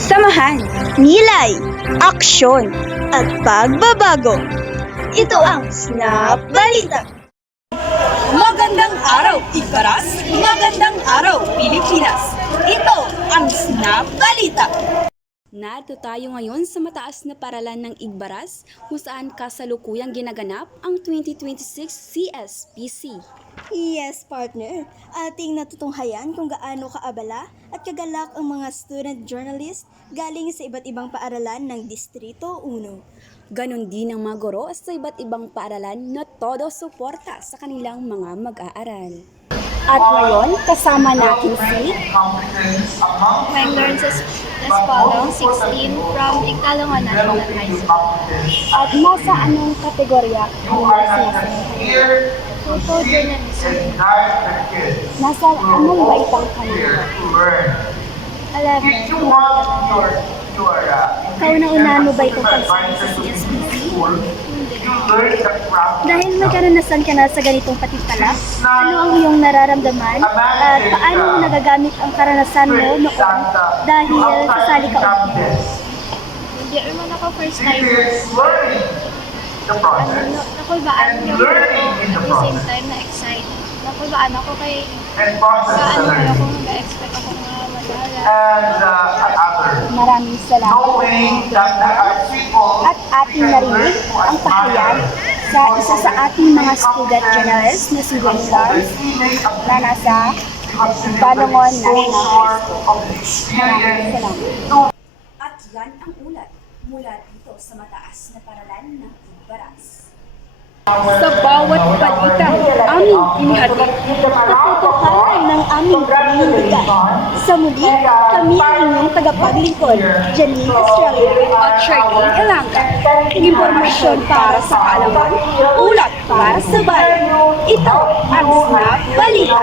Samahan, nilay, aksyon, at pagbabago. Ito ang Snap Balita. Magandang araw, Igbaras! Magandang araw, Pilipinas! Ito ang Snap Balita! Narito tayo ngayon sa mataas na paralan ng Igbaras kung saan kasalukuyang ginaganap ang 2026 CSPC. Yes, partner. Ating natutunghayan kung gaano kaabala at kagalak ang mga student journalist galing sa iba't ibang paaralan ng Distrito 1. Ganon din ang mga guro sa iba't ibang paaralan na todo suporta sa kanilang mga mag-aaral. At ngayon, kasama natin si Wang Lawrence Espalong, 16, from Ictalongan National High School. at nasa anong kategorya ang sinasama? Photojournalism. Nasa anong baitang kanila? 11. Kauna-unahan mo ba itong pagsali sa CSPC? Dahil may karanasan ka na sa ganitong patimpala, ano ang iyong nararamdaman at paano mo nagagamit ang karanasan mo noon dahil sasali ka ulit? Hindi naman ako first timer. Nakulbaan yung at the same time na-excite. Nakulbaan ako kay paano kaya ako mag-expect ako nga madala. Maraming salamat. At ating narinig ang pahayag sa isa sa ating mga student journalists na si Wang Lawrence na nasa Balongon National High School. Maraming salamat. At yan ang ulat mula dito sa mataas na paralan ng Igbaras. Sa bawat balita, aming inihatid Katotohanan ng aming panindigan. Sa muli, kami ang inyong tagapaglingkod, Janine Australia. at Charlene Elanga. Impormasyon para sa kaalaman, ulat para sa bayan. Ito ang Snap Balita.